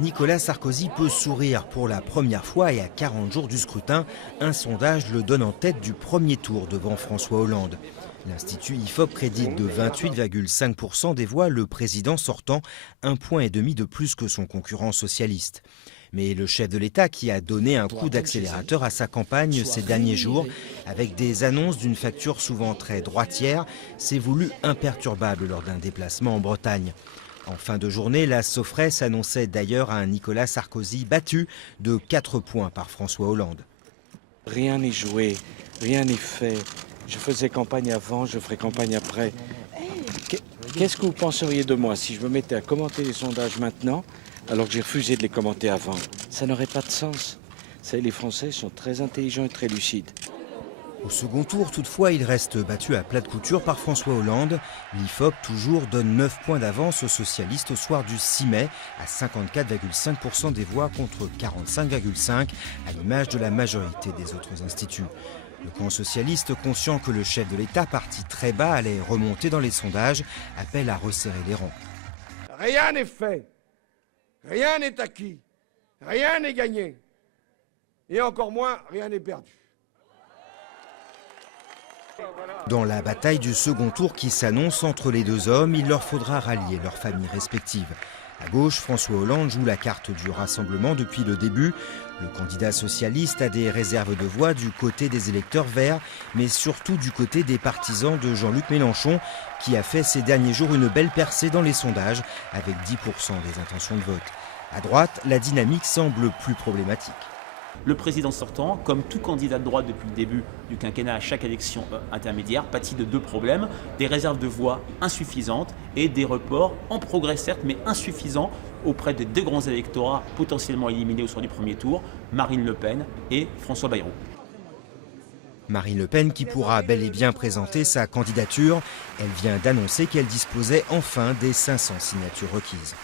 Nicolas Sarkozy peut sourire pour la première fois et à 40 jours du scrutin, un sondage le donne en tête du premier tour devant François Hollande. L'Institut IFOP crédite de 28,5% des voix le président sortant, 1,5 point de plus que son concurrent socialiste. Mais le chef de l'État, qui a donné un coup d'accélérateur à sa campagne ces derniers jours, avec des annonces d'une facture souvent très droitière, s'est voulu imperturbable lors d'un déplacement en Bretagne. En fin de journée, la Sofresse annonçait d'ailleurs un Nicolas Sarkozy battu de 4 points par François Hollande. Rien n'est joué, rien n'est fait. Je faisais campagne avant, je ferai campagne après. Qu'est-ce que vous penseriez de moi si je me mettais à commenter les sondages maintenant, alors que j'ai refusé de les commenter avant? Ça n'aurait pas de sens. Vous savez, les Français sont très intelligents et très lucides. Au second tour, toutefois, il reste battu à plat de couture par François Hollande. L'IFOP, toujours, donne 9 points d'avance aux socialistes au soir du 6 mai, à 54,5% des voix contre 45,5%, à l'image de la majorité des autres instituts. Le camp socialiste, conscient que le chef de l'État, parti très bas, allait remonter dans les sondages, appelle à resserrer les rangs. Rien n'est fait, rien n'est acquis, rien n'est gagné, et encore moins, rien n'est perdu. Dans la bataille du second tour qui s'annonce entre les deux hommes, il leur faudra rallier leurs familles respectives. À gauche, François Hollande joue la carte du rassemblement depuis le début. Le candidat socialiste a des réserves de voix du côté des électeurs verts, mais surtout du côté des partisans de Jean-Luc Mélenchon, qui a fait ces derniers jours une belle percée dans les sondages, avec 10% des intentions de vote. À droite, la dynamique semble plus problématique. Le président sortant, comme tout candidat de droite depuis le début du quinquennat à chaque élection intermédiaire, pâtit de deux problèmes, des réserves de voix insuffisantes et des reports en progrès certes, mais insuffisants auprès des deux grands électorats potentiellement éliminés au soir du premier tour, Marine Le Pen et François Bayrou. Marine Le Pen qui pourra bel et bien présenter sa candidature, elle vient d'annoncer qu'elle disposait enfin des 500 signatures requises.